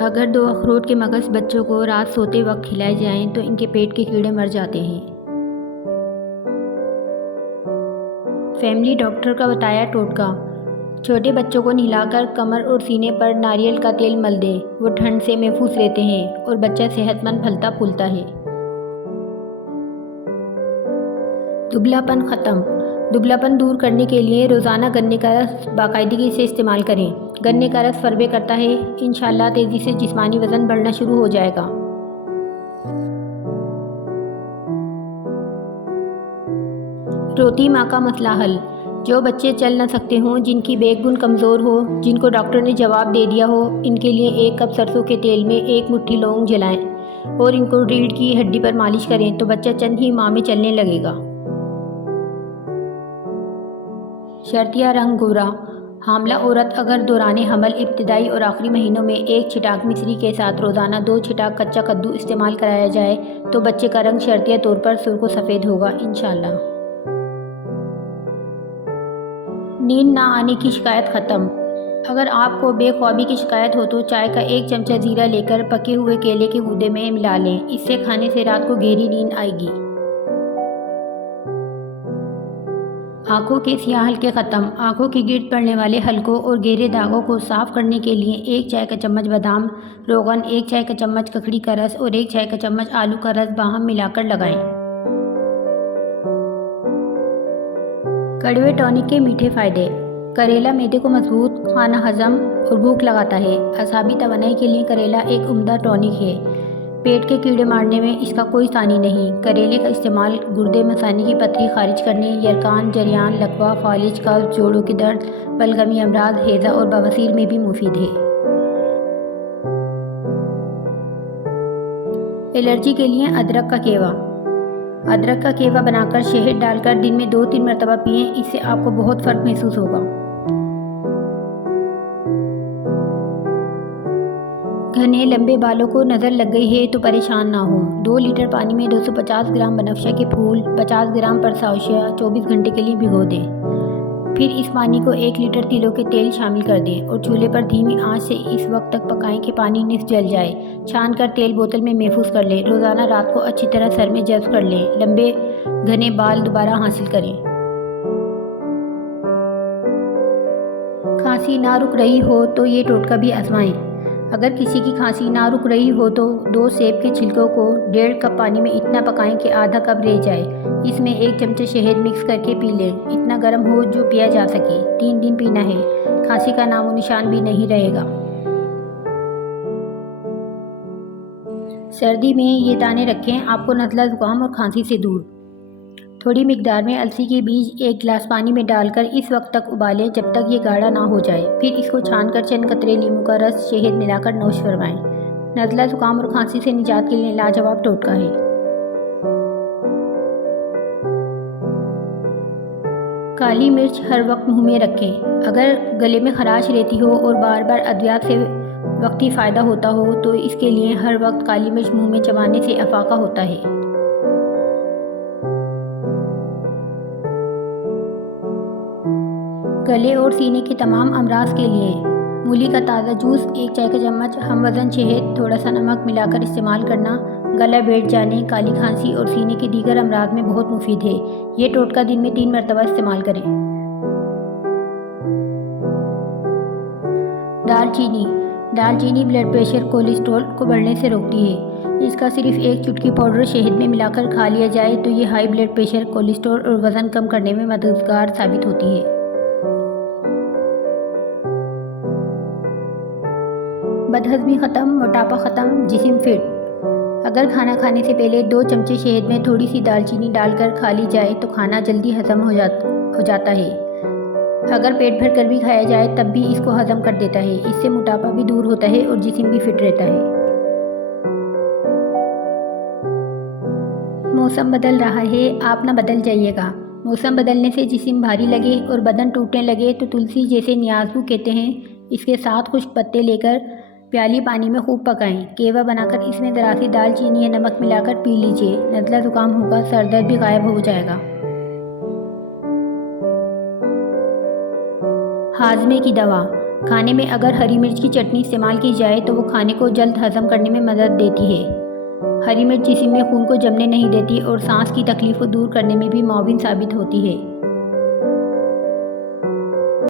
अगर 2 अखरोट के मगज़ बच्चों को रात सोते वक्त खिलाए जाएं तो इनके पेट के कीड़े मर जाते हैं। फैमिली डॉक्टर का बताया टोटका। छोटे बच्चों को नहलाकर कमर और सीने पर नारियल का तेल मल दें। वो ठंड से महफूज रहते हैं और बच्चा सेहतमंद फलता फूलता है। दुबलापन ख़त्म। दुबलापन दूर करने के लिए रोज़ाना गन्ने का रस बाकायदगी से इस्तेमाल करें। गन्ने का रस फरबे करता है, इंशाल्लाह तेज़ी से जिस्मानी वज़न बढ़ना शुरू हो जाएगा। रोती माँ का मसला हल। जो बच्चे चल न सकते हों, जिनकी बैकबोन कमज़ोर हो, जिनको डॉक्टर ने जवाब दे दिया हो, इनके लिए 1 कप सरसों के तेल में 1 मुट्ठी लौंग जलाएं और इनको रीढ़ की हड्डी पर मालिश करें तो बच्चा चंद ही माह में चलने लगेगा। शर्तिया रंग गोरा। हामला औरत अगर दौरान हमल इब्तिदाई और आखिरी महीनों में 1 छिटाक मिश्री के साथ रोज़ाना 2 छिटाक कच्चा कद्दू इस्तेमाल कराया जाए तो बच्चे का रंग शर्तिया तौर पर सुर्ख सफ़ेद होगा इंशाल्लाह। नींद ना आने की शिकायत ख़त्म। अगर आपको बेख्वाबी की शिकायत हो तो चाय का 1 चमचा ज़ीरा लेकर पके हुए केले के गूदे में मिला लें। इससे खाने से रात को गहरी नींद आएगी। आँखों के सियाह हल्के ख़त्म। आँखों के गिर्द पड़ने वाले हल्कों और गहरे दागों को साफ़ करने के लिए 1 चाय का चम्मच बादाम रोगन, 1 चाय का चम्मच ककड़ी का रस और 1 चाय का चम्मच आलू का रस बाहम मिलाकर लगाएं। कड़वे टॉनिक के मीठे फ़ायदे। करेला मैदे को मजबूत, खाना हजम और भूख लगाता है। असाबी तवानाई के लिए करेला एक उम्दा टॉनिक है। पेट के कीड़े मारने में इसका कोई सानी नहीं। करेले का इस्तेमाल गुर्दे मसाने की पथरी खारिज करने, यरकान, जरियान, लकवा, फालिज, कब्ज, जोड़ों के दर्द, बलगमी अमराज, हैज़ा और बवासीर में भी मुफीद है। एलर्जी के लिए अदरक का केवा। अदरक का केवा बनाकर शहद डालकर दिन में 2-3 मरतबा पिएं। इससे आपको बहुत फ़र्क महसूस होगा। घने लंबे बालों को नज़र लग गई है तो परेशान ना हो। 2 लीटर पानी में 250 ग्राम बनफशा के फूल, 50 ग्राम परसाउशिया 24 घंटे के लिए भिगो दें। फिर इस पानी को 1 लीटर तिलों के तेल शामिल कर दें और चूल्हे पर धीमी आंच से इस वक्त तक पकाएं कि पानी निस जल जाए। छान कर तेल बोतल में महफूज कर लें। रोज़ाना रात को अच्छी तरह सर में जज़्ब कर लें। लंबे घने बाल दोबारा हासिल करें। खांसी ना रुक रही हो तो ये टोटका भी आजमाएं। अगर किसी की खांसी ना रुक रही हो तो 2 सेब के छिलकों को 1.5 कप पानी में इतना पकाएं कि आधा कप रह जाए। इसमें 1 चमचा शहद मिक्स करके पी लें। इतना गर्म हो जो पिया जा सके। 3 दिन पीना है। खांसी का नामो निशान भी नहीं रहेगा। सर्दी में ये दाने रखें आपको नज़ला ज़ुकाम और खांसी से दूर। थोड़ी मिकदार में अलसी के बीज 1 गिलास पानी में डालकर इस वक्त तक उबालें जब तक ये गाढ़ा ना हो जाए। फिर इसको छानकर चंद कतरे नींबू का रस शहद मिलाकर नोश फरमाएं। नज़ला ज़ुकाम और खांसी से निजात के लिए लाजवाब टोटका है। काली मिर्च हर वक्त मुंह में रखें। अगर गले में खराश रहती हो और बार बार अद्वियात से वक्ती फ़ायदा होता हो तो इसके लिए हर वक्त काली मिर्च मुंह में चबाने से अफाका होता है। गले और सीने के तमाम अमराज के लिए मूली का ताज़ा जूस 1 चाय का चम्मच हम वज़न शहद थोड़ा सा नमक मिलाकर इस्तेमाल करना गला बैठ जाने, काली खांसी और सीने के दीगर अमराज में बहुत मुफीद है। ये टोटका दिन में 3 मरतबा इस्तेमाल करें। दालचीनी। दालचीनी ब्लड प्रेशर, कोलेस्ट्रॉल को बढ़ने से रोकती है। इसका सिर्फ 1 चुटकी पाउडर शहद में मिलाकर खा लिया जाए तो ये हाई ब्लड प्रेशर, कोलेस्ट्रॉल और वज़न कम करने में मददगार साबित होती है। बदहज़मी ख़त्म, मोटापा ख़त्म, जिस्म फिट। अगर खाना खाने से पहले 2 चमचे शहद में थोड़ी सी दालचीनी डालकर खा ली जाए तो खाना जल्दी हज़म हो जाता है। अगर पेट भर कर भी खाया जाए तब भी इसको हज़म कर देता है। इससे मोटापा भी दूर होता है और जिस्म भी फिट रहता है। मौसम बदल रहा है, आप ना बदल जाइएगा। मौसम बदलने से जिस्म भारी लगे और बदन टूटने लगे तो तुलसी जैसे न्याज़बू कहते हैं, इसके 7 खुश्क पत्ते लेकर प्याली पानी में खूब पकाएं। केवा बनाकर इसमें ज़रा सी दालचीनी या नमक मिलाकर पी लीजिए। नज़ला ज़ुकाम होगा, सर दर्द भी गायब हो जाएगा। हाजमे की दवा। खाने में अगर हरी मिर्च की चटनी इस्तेमाल की जाए तो वो खाने को जल्द हजम करने में मदद देती है। हरी मिर्च जिस्म में खून को जमने नहीं देती और सांस की तकलीफ को दूर करने में भी मुआविन साबित होती है।